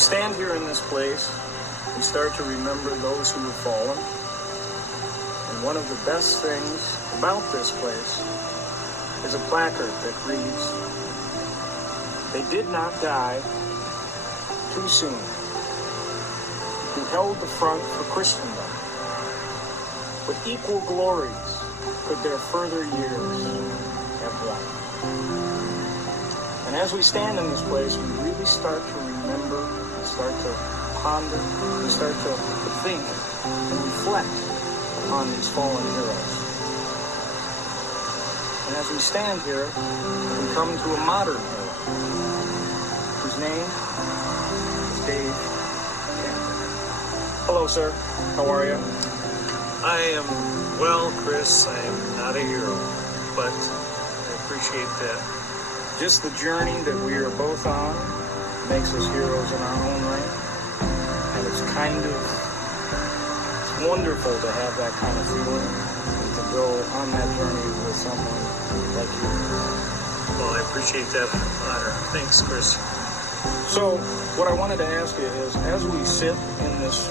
stand here in this place, we start to remember those who have fallen. And one of the best things about this place is a placard that reads, "They did not die too soon, who held the front for Christendom. With equal glories could their further years have won." And as we stand in this place, we really start to remember, we start to ponder, we start to think and reflect upon these fallen heroes. And as we stand here, we come to a modern hero, whose name is Dave Campbell. Hello, sir. How are you? I am well, Chris. I am not a hero, but I appreciate that. Just the journey that we are both on makes us heroes in our own right. And it's wonderful to have that kind of feeling and to go on that journey with someone like you. Well, I appreciate that honor. Thanks, Chris. So, what I wanted to ask you is, as we sit in this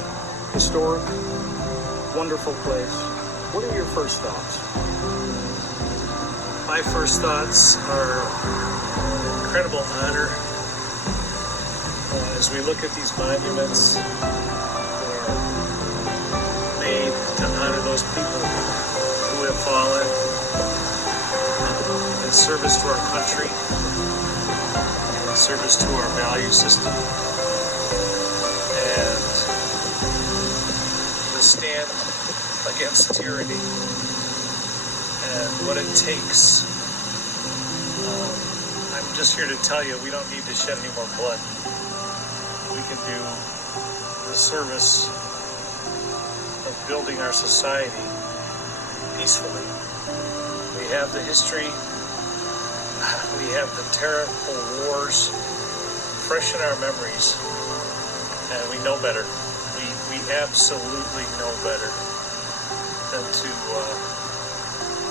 historic, wonderful place, what are your first thoughts? My first thoughts are incredible honor as we look at these monuments that are made to honor those people who have fallen in service to our country, in service to our value system, and to stand against tyranny and what it takes. I'm just here to tell you, we don't need to shed any more blood. We can do the service of building our society peacefully. We have the history, we have the terrible wars fresh in our memories, and we know better. We absolutely know better than to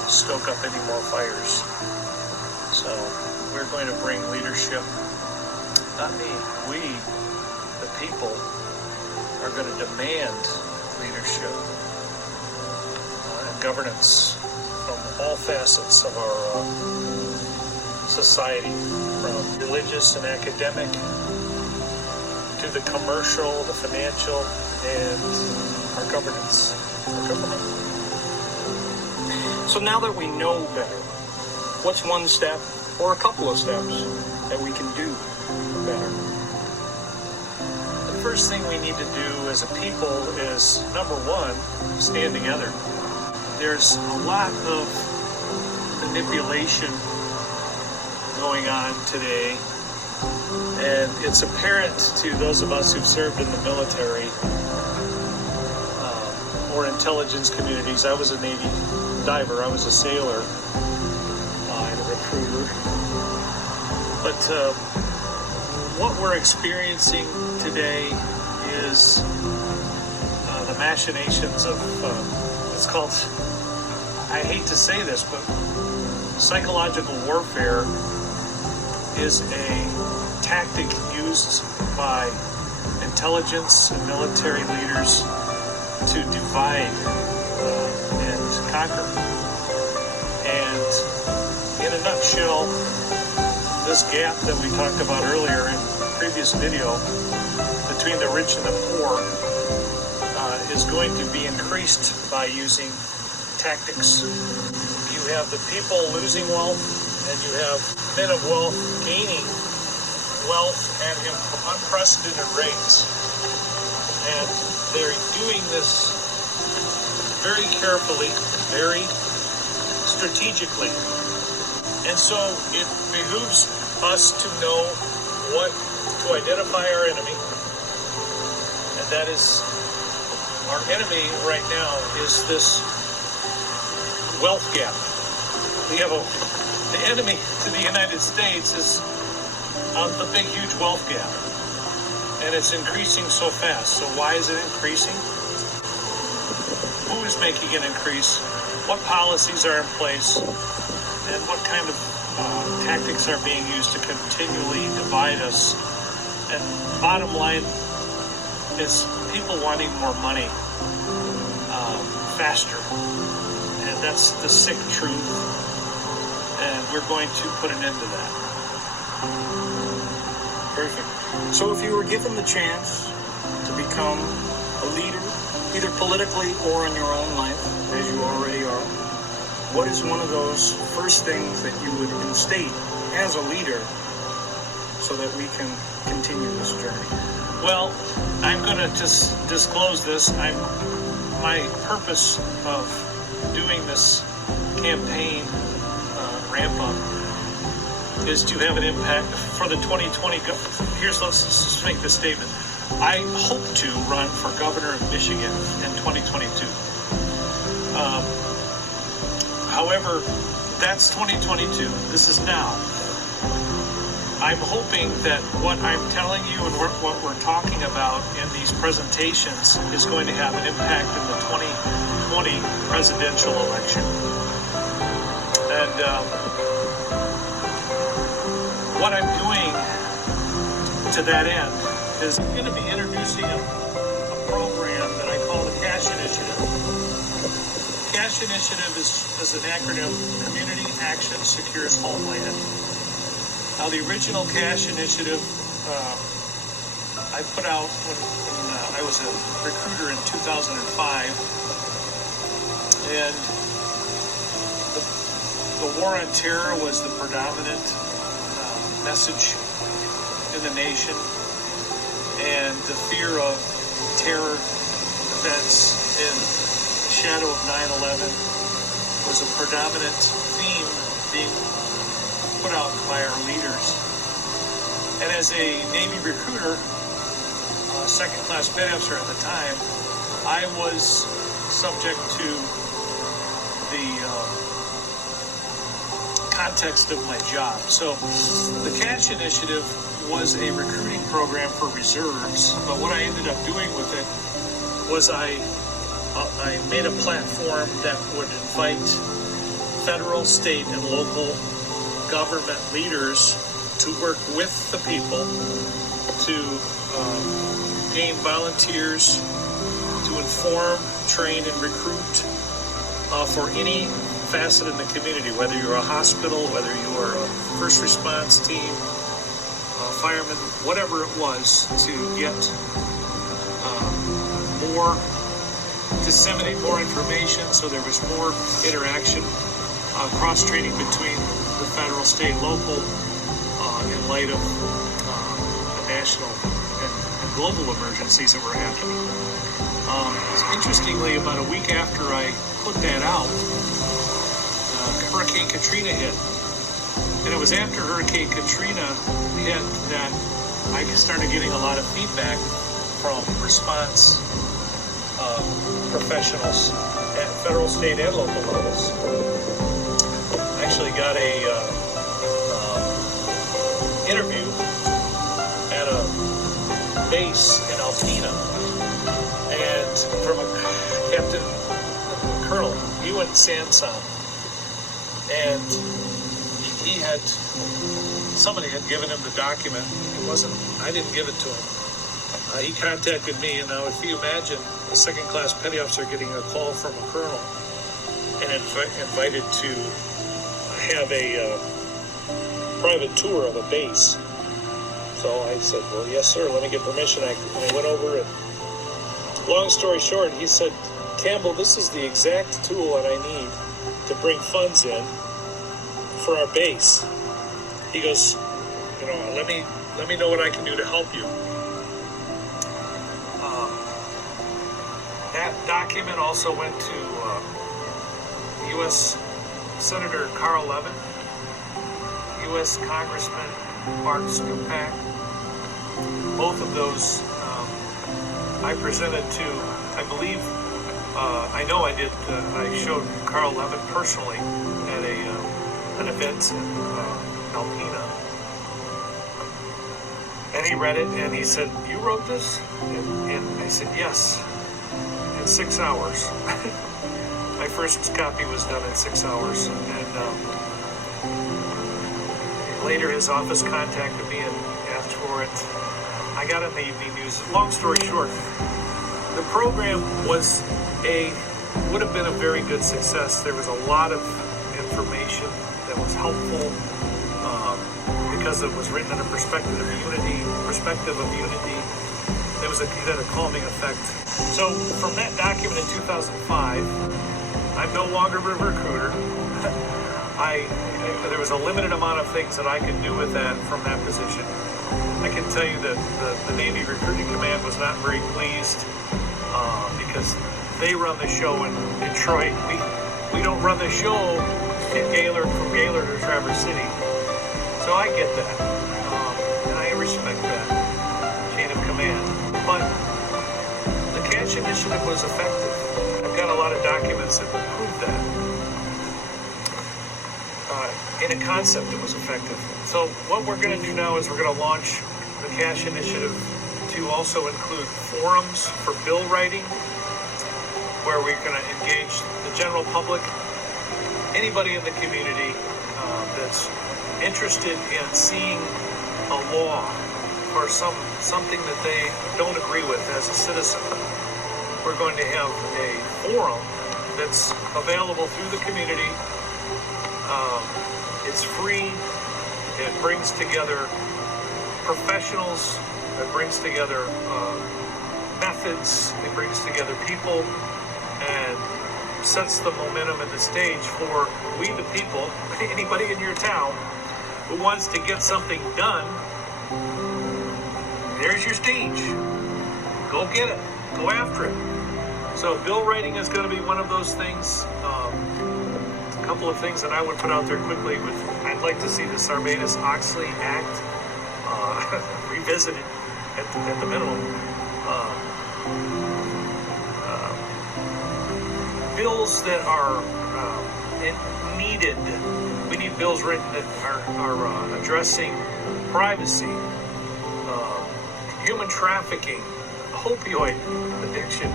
stoke up any more fires. So we're going to bring leadership. Not me. We, the people, are going to demand leadership and governance from all facets of our society, from religious and academic to the commercial, the financial, and our governance, our government. So now that we know better, what's one step or a couple of steps that we can do better? The first thing we need to do as a people is, number one, stand together. There's a lot of manipulation going on today, and it's apparent to those of us who've served in the military or intelligence communities. I was a Navy diver, I was a sailor, and a recruiter. But what we're experiencing today is the machinations of, it's called, I hate to say this, but psychological warfare is a tactic used by intelligence and military leaders to divide and conquer. And in a nutshell, this gap that we talked about earlier in the previous video between the rich and the poor is going to be increased by using tactics. You have the people losing wealth, and you have men of wealth gaining wealth at an unprecedented rates. And they're doing this very carefully, very strategically. And so it behooves us to know to identify our enemy. And that is, our enemy right now is this wealth gap. The enemy to the United States is the big, huge wealth gap. And it's increasing so fast. So why is it increasing? Who is making it increase? What policies are in place? And what kind of tactics are being used to continually divide us And bottom line is people wanting more money faster. And that's the sick truth. And we're going to put an end to that. Perfect. So if you were given the chance to become a leader, either politically or in your own life, as you already are, what is one of those first things that you would instate as a leader so that we can continue this journey? Well, I'm going to just disclose this. My purpose of doing this campaign ramp up is to have an impact for the 2020. Let's just make this statement. I hope to run for governor of Michigan in 2022. However, that's 2022. This is now. I'm hoping that what I'm telling you and what we're talking about in these presentations is going to have an impact in the 2020 presidential election. And what I'm doing to that end is I'm going to be introducing a program that I call the Cash Initiative. Cash Initiative is an acronym: Community Action Secures Homeland. Now, the original Cash Initiative I put out when I was a recruiter in 2005, and the war on terror was the predominant message in the nation, and the fear of terror events in the shadow of 9/11 was a predominant theme being put out by our leaders. And as a Navy recruiter, second-class petty officer at the time, I was subject to the context of my job. So the Cash Initiative was a recruiting program for reserves, but what I ended up doing with it was I made a platform that would invite federal, state, and local government leaders to work with the people to gain volunteers, to inform, train, and recruit for any facet in the community, whether you're a hospital, whether you are a first response team, firemen, whatever it was, to get disseminate more information so there was more interaction, cross-training between the federal, state, local, in light of the national and global emergencies that were happening. Interestingly, about a week after I put that out, Hurricane Katrina hit. And it was after Hurricane Katrina hit that I started getting a lot of feedback from response professionals at federal, state, and local levels. I actually got a interview at a base in Alpena, and from a captain, colonel, Ewan Sansom, and somebody had given him the document. I didn't give it to him. He contacted me, and now if you imagine a second-class petty officer getting a call from a colonel and invited to have a private tour of a base. So I said, well, yes, sir, let me get permission. I went over, and long story short, he said, Campbell, this is the exact tool that I need to bring funds in for our base. He goes, let me know what I can do to help you. That document also went to U.S. Senator Carl Levin, U.S. Congressman Mark Stupak. Both of those I presented to, I believe, I know I did, I showed Carl Levin personally at an event in Alpena. And he read it and he said, you wrote this? And I said, yes, in 6 hours. My first copy was done in 6 hours. And later his office contacted me and asked for it. I got in the evening news. Long story short, the program would have been a very good success. There was a lot of information that was helpful because it was written in a perspective of unity. It had a calming effect. So from that document in 2005, I'm no longer a recruiter. There was a limited amount of things that I could do with that from that position. I can tell you that the Navy Recruiting Command was not very pleased because they run the show in Detroit. We don't run the show in Gaylord, from Gaylord to Traverse City. So I get that, and I respect that chain of command. But the cash initiative was effective. I've got a lot of documents that prove that. In a concept, it was effective. So what we're going to do now is we're going to launch the cash initiative to also include forums for bill writing, where we're going to engage the general public, anybody in the community that's interested in seeing a law or something that they don't agree with as a citizen. We're going to have a forum that's available through the community. It's free. It brings together professionals. It brings together methods. It brings together people and sets the momentum and the stage for we the people, anybody in your town who wants to get something done. There's your stage. Go get it. Go after it. So bill writing is going to be one of those things. A couple of things that I would put out there quickly. I'd like to see the Sarbanes-Oxley Act revisited at the minimum. Bills that are needed. We need bills written that are addressing privacy, human trafficking, opioid addiction.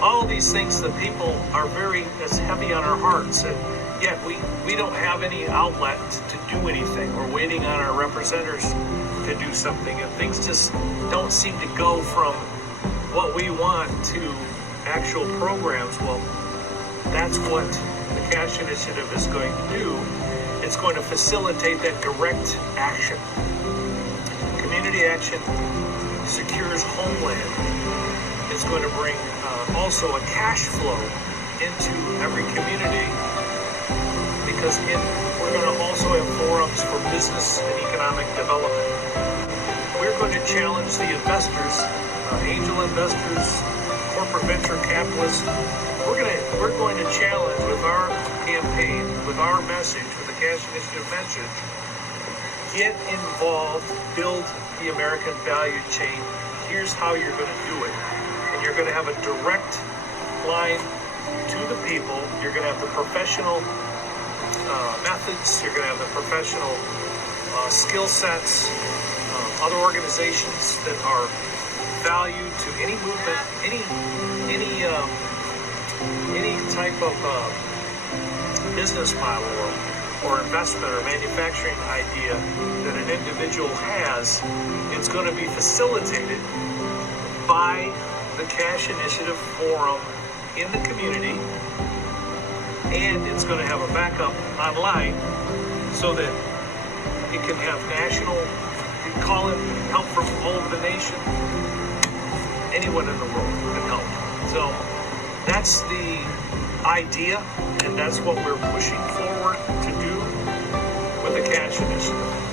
All these things that people are that's heavy on our hearts, and yet we don't have any outlet to do anything. We're waiting on our representatives to do something, and things just don't seem to go from what we want to actual programs. Well, that's what the Cash Initiative is going to do. It's going to facilitate that direct action. Community action secures Homeland. It's going to bring also a cash flow into every community, because we're going to also have forums for business and economic development. We're going to challenge the investors, angel investors, corporate venture capitalists. We're going to challenge with our campaign, with our message, with the Cash Initiative message. Get involved, build the American value chain. Here's how you're going to do it. And you're going to have a direct line to the people. You're going to have the professional methods. You're going to have the professional skill sets. Other organizations that are valued to any movement, any type of business model or investment or manufacturing idea that an individual has. It's going to be facilitated by the Cash Initiative Forum in the community, and it's going to have a backup online so that it can have national, you can call it help from all over the nation. Anyone in the world can help. So that's the idea, and that's what we're pushing forward to do with the Cash Initiative.